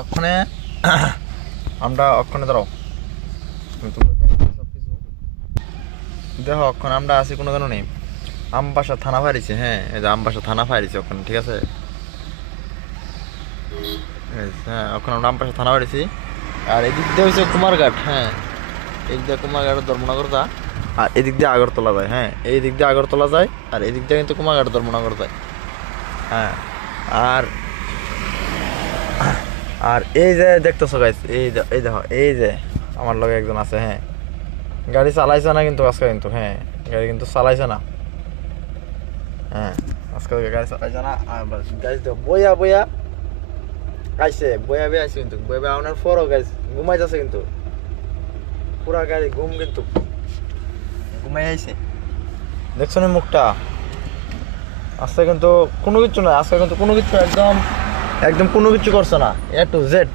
ওখানে আমরা ওখানে দাঁড়াও দেখো ওখানে আমরা আছি কোনো জানো নেই আমবাসা থানা ফায়ারিছে। হ্যাঁ এই যে আমবাসা থানা ফায়ারিছে ওখানে, ঠিক আছে। হ্যাঁ ওখানে আমরা আমবাসা থানা ফায়ারিছি। আর এদিক দিয়ে হচ্ছে কুমারঘাট। হ্যাঁ এই দিক দিয়ে কুমারঘাটের ধর্মনগর যা, আর এদিক দিয়ে আগরতলা যায়। হ্যাঁ এই দিক দিয়ে আগরতলা যায়, আর এদিক দিয়ে কিন্তু কুমারঘাট ধর্মনগর যায়। হ্যাঁ আর আর এই যে দেখতেছো গাইস, এই দেখো এই যে আমার লগে একজন আছে। হ্যাঁ গাড়ি চালাইছে না কিন্তু আজকে, কিন্তু হ্যাঁ গাড়ি কিন্তু চালাইছে না। হ্যাঁ আজকে গাড়ি চালাইছে না। আর গাইস দেখো বইয়া বইয়া আইসে, বইয়া বইয়া আইসে কিন্তু বইয়া বইয়া আনার পরও গাইস ঘুমাইতেছে কিন্তু পুরা গাড়ি ঘুম, কিন্তু ঘুমাই আইছে। দেখছো না মুখটা? আজকে কিন্তু কোনো কিছু নয়, আজকে কিন্তু কোনো কিছু একদম একদম কোনো কিছু করছে না। এ টু জেড